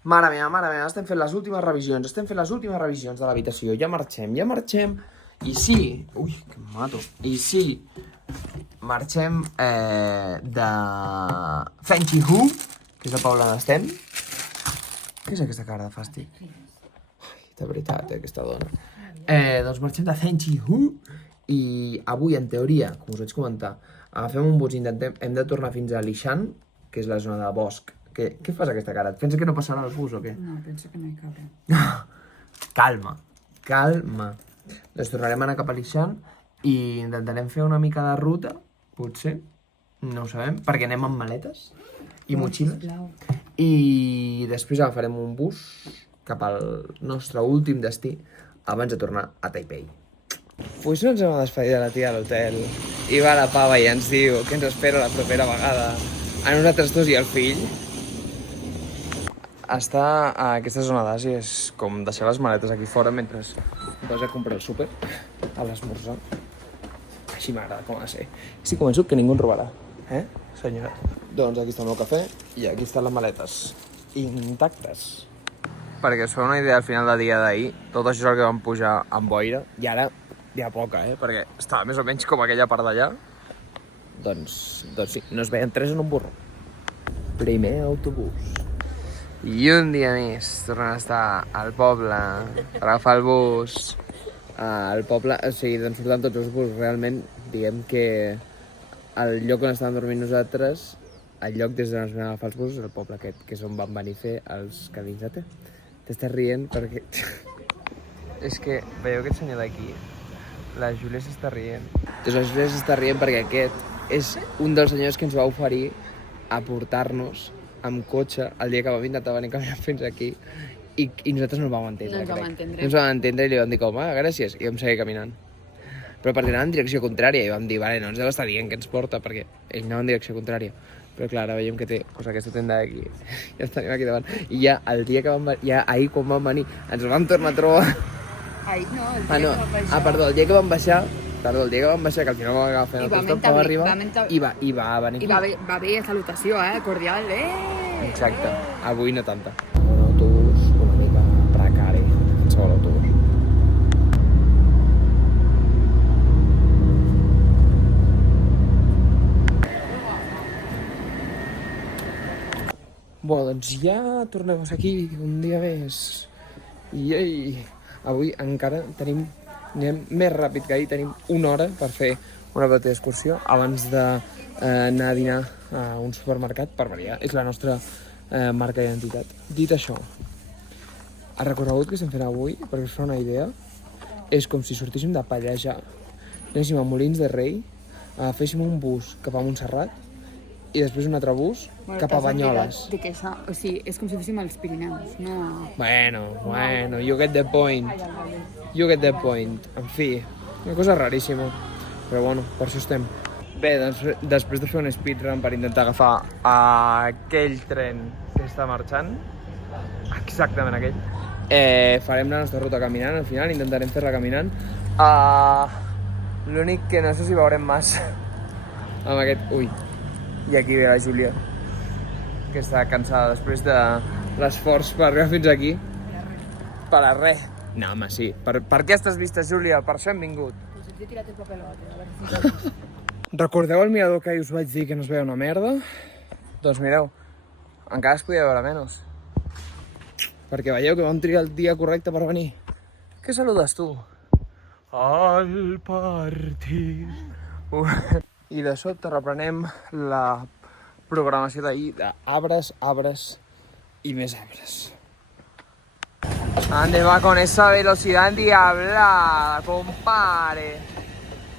Mare meva, estem fent les últimes revisions, de l'habitació. Ja marxem. I sí, ui, que em mato. I sí, marxem de Fenchi Hu, que és el poble on estem. Què és aquesta cara de fàstic? Ai, de veritat, aquesta dona. Doncs marxem de Fenchi Hu i avui, en teoria, com us vaig comentar, agafem un bus i hem de tornar fins a Lishan, que és la zona de bosc. Què fas aquesta cara? Et pensa que no passarà el bus o què? No, penso que no hi cabré. Calma. Doncs tornarem a anar cap a Lishan i intentarem fer una mica de ruta, potser, no ho sabem, perquè anem amb maletes i motxilles. I després agafarem un bus cap al nostre últim destí abans de tornar a Taipei. Pues no ens hem despedir de la tia a l'hotel i va la pava i ens diu que ens espera la propera vegada a nosaltres dos i el fill. Estar a aquesta zona d'Àsia és com deixar les maletes aquí fora mentre vas a comprar el súper a l'esmorzar. Així m'agrada com ha de ser. Si començo que ningú em robarà, senyora? Doncs aquí està el meu cafè i aquí estan les maletes intactes. Perquè us fa una idea al final del dia d'ahir, tot això és el que vam pujar amb boira i ara hi ha poca, perquè estava més o menys com aquella part d'allà. Doncs sí, no es veien 3 en un burro. Primer autobús. I un dia més tornem a estar al poble, per agafar el bus. Al poble, o sigui, doncs surten tots els busos. Realment, diguem que el lloc on estàvem dormint nosaltres, el lloc des d'on ens vam agafar els busos, el poble aquest, que és on vam venir a fer els camins de té. T'estàs rient perquè... És que, veieu aquest senyor d'aquí? La Júlia s'està rient. Doncs la Júlia s'està rient perquè aquest és un dels senyors que ens va oferir a portar-nos amb cotxe el dia que vam intentar venir caminant fins aquí i nosaltres no el vam entendre, No ens vam entendre. No ens vam entendre i li vam dir com, gràcies, i vam seguir caminant. Però perquè anava en direcció contrària i vam dir, vale, no ens deu estar dient que ens porta, perquè ell anava en direcció contrària. Però clar, ara veiem que té aquesta tenda d'aquí, ja ens tenim aquí davant. I ja el dia que vam venir, ja ahir quan vam venir, ens el vam tornar a trobar. Ahir no, el dia que vam baixar. Perdó, el dia que vam baixar, que al final vam agafar el costat, va arribar i va venir. I va haver salutació, cordial, Exacte, avui no tanta. Un autobús una mica precari, qualsevol autobús. Bueno, doncs ja tornem aquí un dia més. I avui encara anem més ràpid que ahir, tenim una hora per fer una petita excursió abans d'anar a dinar a un supermercat per variar. És la nostra marca d'identitat. Dit això, el recorregut que estem fent avui, perquè us fa una idea, és com si sortíssim de Pallejà, anéssim a Molins de Rei, féssim un bus cap a Montserrat i després un altre bus cap a Banyoles. De que això, o sigui, és com si fóssim als Pirineus, no... Bueno, you get the point. You get the point. En fi, una cosa raríssima. Però bueno, per això estem. Bé, doncs després de fer un speedrun per intentar agafar aquell tren que està marxant, exactament aquell, farem la nostra ruta caminant, al final intentarem fer-la caminant. L'únic que no sé si veurem massa amb aquest... Ui, i aquí ve la Júlia, que està cansada després de l'esforç per arribar fins aquí. Per a res. No, home, sí. Per què estàs vista, Júlia? Per això hem vingut. Pues he tirat el papelote, a veure si... Recordeu el mirador que us vaig dir que no es veia una merda? Doncs mireu, encara es podia veure menys. Perquè veieu que vam triar el dia correcte per venir. Què saludes tu? Al partir. I de sobte reprenem la programació d'ahir d'arbres, arbres i més arbres. ¿Dónde va con esa velocidad endiablada, compadre?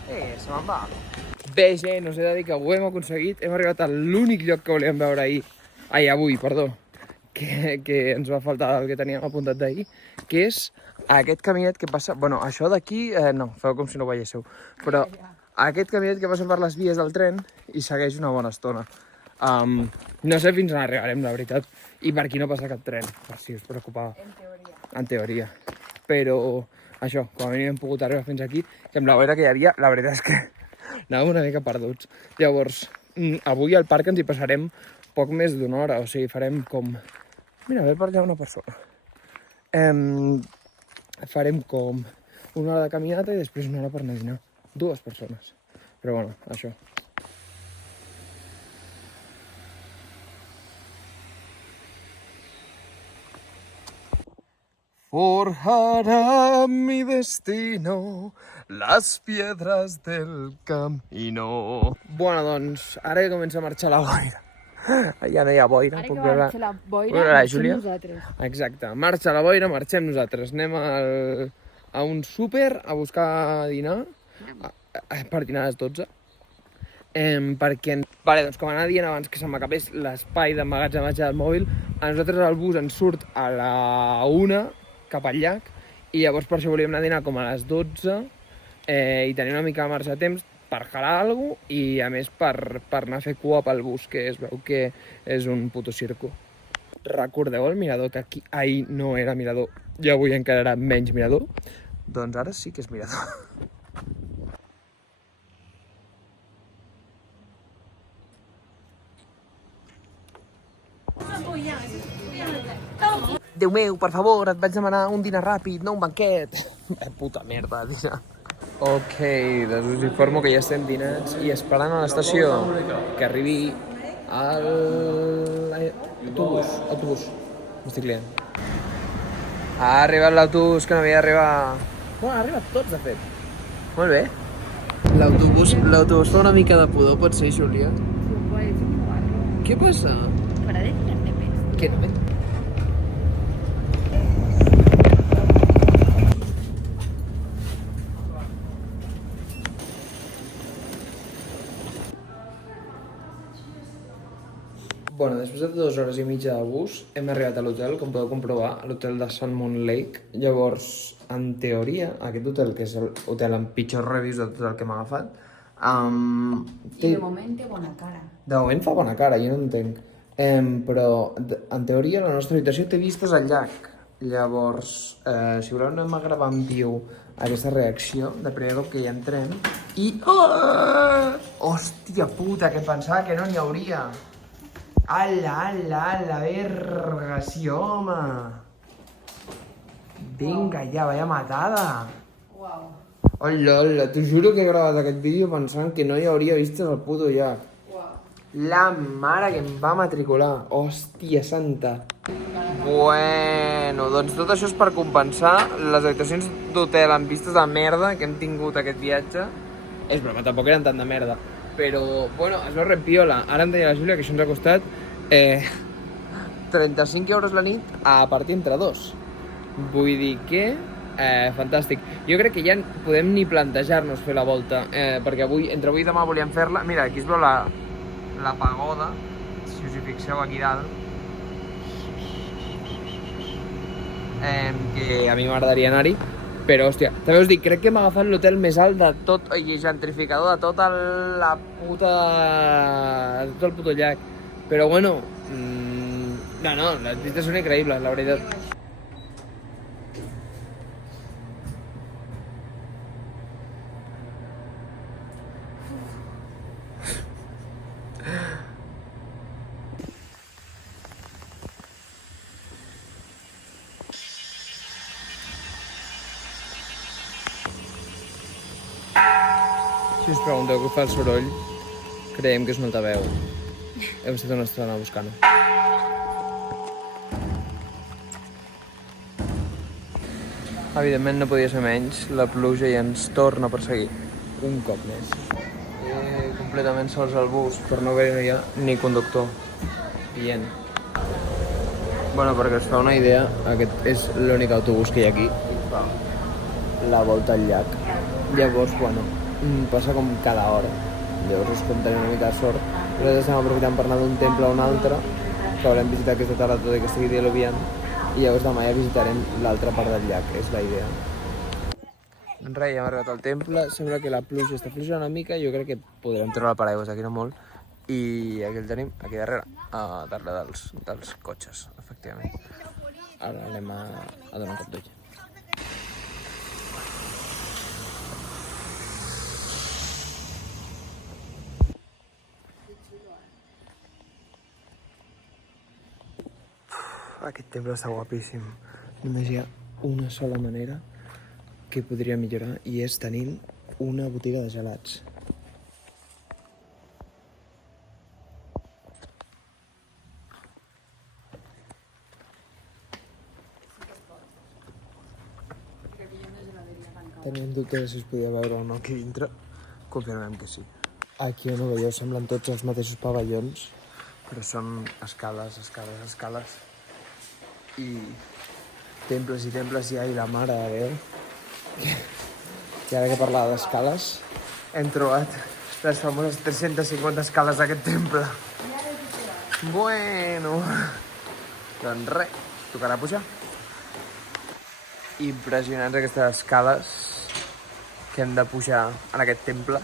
Se me'n va. Bé, gent, us he de dir que ho hem aconseguit. Hem arribat a l'únic lloc que volíem veure avui, que ens va faltar el que teníem apuntat d'ahir, que és aquest caminet que passa... Bueno, això d'aquí, no, feu com si no ho veiéssiu, però aquest caminet que passa per les vies del tren i segueix una bona estona. No sé fins on arribarem, la veritat, i per aquí no passa cap tren, per si us preocupava. En teoria. Però això, com a mínim hem pogut arribar fins aquí, que amb la boira que hi havia, la veritat és que anàvem una mica perduts. Llavors, avui al parc ens hi passarem poc més d'una hora, o sigui, farem com Mira, ve per allà una persona. Farem com una hora de caminata i després una hora per anar a dinar. 2 persones. Però bueno, això. Forjará mi destino las piedras del camino. Bueno, doncs, ara que comença a marxar la boira. Ja no hi ha boira. Ara puc que veure- marxa la puc boira, veure la marxem Júlia? nosaltres. Exacte, marxa la boira, marxem nosaltres. Anem a un súper a buscar dinar, per dinar a les 12. Perquè, vale, doncs com anava dient abans que se m'acabés l'espai d'emmagatzematge del mòbil, a nosaltres el bus ens surt a la 1 cap al llac i llavors per això volíem anar a dinar com a les 12 i tenir una mica de marge de temps per jalar alguna cosa i a més per anar a fer cua pel bus, que es veu que és un puto circo. Recordeu el mirador que aquí ahir no era mirador i avui encara era menys mirador? Doncs ara sí que és mirador. Déu meu, per favor, et vaig demanar un dinar ràpid, no un banquet. Puta merda, dinar. Ok, doncs us informo que ja estem dinats i esperant a l'estació que arribi l'autobús. M'estic liant. Ha arribat l'autobús que no havia d'arribar. Bueno, ha arribat tots, de fet. Molt bé. L'autobús fa una mica de pudor, pot ser, Júlia? Què passa? Para de tirarte pes. Què no veig? Bueno, després de 2 hores i mitja de bus, hem arribat a l'hotel, com podeu comprovar, a l'hotel de Sun Moon Lake. Llavors, en teoria, aquest hotel, que és l'hotel amb pitjor reviews de tot el que m'ha agafat, I de moment té bona cara. de moment fa bona cara, jo no entenc. Però, en teoria, la nostra habitació té vistes al llac. Llavors, si voleu, anem a gravar en viu aquesta reacció de primer cop que hi entrem. I... Oh! Hòstia puta, que pensava que no n'hi hauria. Ala, verga, sí, home. Vinga, ja, vaya matada. Uau. Hola, t'ho juro que he gravat aquest vídeo pensant que no hi hauria vistes al puto llac. La mare que em va matricular. Hòstia santa. Bueno, doncs tot això és per compensar les habitacions d'hotel amb vistes de merda que hem tingut aquest viatge. És broma, tampoc eren tant de merda. Però, bueno, es veu repiola. Ara em deia la Júlia que això ens ha costat 35 euros la nit a partir entre 2. Vull dir que... fantàstic. Jo crec que ja podem ni plantejar-nos fer la volta, perquè entre avui i demà volíem fer-la. Mira, aquí es veu la pagoda, si us hi fixeu aquí dalt, que a mi m'agradaria anar-hi, però, hòstia, també us dic, crec que m'ha agafat l'hotel més alt de tot, i gentrificador de tot el puto llac. Però, bueno, no, les vistes són increïbles, la veritat. Si us pregunteu què fa el soroll, creiem que és un altaveu. Hem estat una estona buscant-ho. Evidentment no podia ser menys, la pluja ja ens torna a perseguir un cop més. Completament sols al bus, per no haver-hi ja ni conductor. Bien. Bueno, perquè us fa una idea, aquest és l'únic autobús que hi ha aquí. Va. La volta al llac. Llavors, bueno, passa com cada hora. Llavors és com tenir una mica de sort. Nosaltres estem aprofitant per anar d'un temple a un altre, que haurem visitat aquesta tarda tot i que estigui diluviant, i llavors demà ja visitarem l'altra part del llac, és la idea. Doncs res, ja hem arribat al temple, sembla que la pluja està fluixant una mica, jo crec que podrem treure el paraigües aquí no molt, i aquí el tenim, aquí darrere dels cotxes, efectivament. Ara anem a donar un cop d'ull. Aquest temple està guapíssim. Només hi ha una sola manera que podria millorar i és tenint una botiga de gelats. Teníem dubtes de si es podia veure o no aquí dintre. Confirmem que sí. Aquí on ho veieu semblen tots els mateixos pavellons, però són escales, escales, escales. I temples i temples hi ha, i la mare de Déu. I ara que parlava d'escales, hem trobat les famoses 350 escales d'aquest temple. Bueno, doncs res, tocarà pujar. Impressionants aquestes escales que hem de pujar en aquest temple.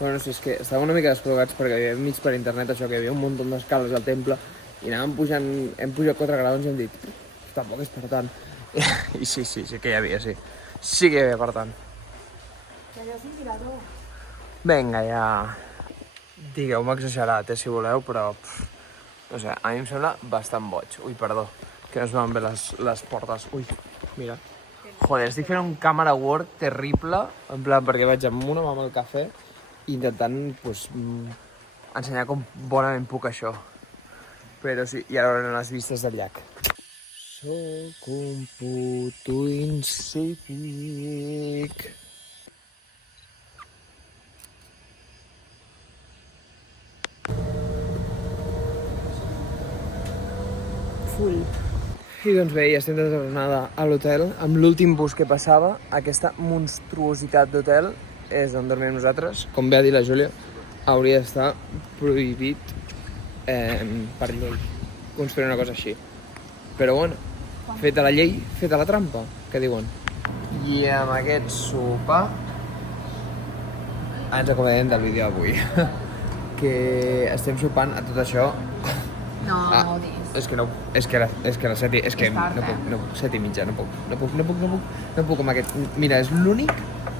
Bueno, sí, és que estàvem una mica descol·locats perquè havíem vist per internet això, que hi havia un munt d'escales al temple i anàvem pujant, hem pujat 4 graons i hem dit tampoc és per tant. I sí que hi havia, sí. Sí que hi havia per tant. Que allò és un tirador. Vinga, ja. Digueu-me exagerat, si voleu, però no sé, a mi em sembla bastant boig. Ui, perdó, que no es veuen bé les portes. Ui, mira. Joder, estic fent un camera work terrible, en plan, perquè vaig amb una mà amb el cafè intentant, pues, ensenyar com bonament puc això. Però sí, i ara veurem les vistes del llac. Soc un puto insípic. Full. I doncs bé, ja estem de tornada a l'hotel, amb l'últim bus que passava. Aquesta monstruositat d'hotel és on dormim nosaltres. Com bé ha dit la Júlia, hauria d'estar prohibit per llei construir una cosa així. Però bueno, feta la llei, feta la trampa, que diuen. I amb aquest sopar ens acomiadem del vídeo d'avui. Que estem sopant a tot això. No, no ho diguis. És que no, és que les 7 és que no puc, 7 i mitja, no puc amb aquest. Mira, és l'únic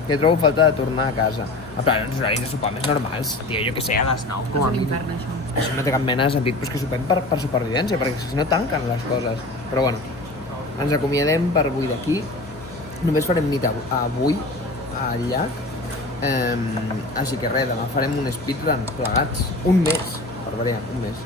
que trobo falta de tornar a casa. En plan, uns horaris de sopar més normals, tio, jo que sé, a les 9, com a mínim. És un infern, això. Això no té cap mena de sentit, però és que sopem per supervivència, perquè si no tanquen les coses. Però bueno, ens acomiadem per avui d'aquí. Només farem nit avui al llac. Així que res, demà farem un speedrun plegats. Un mes, per variar, un mes.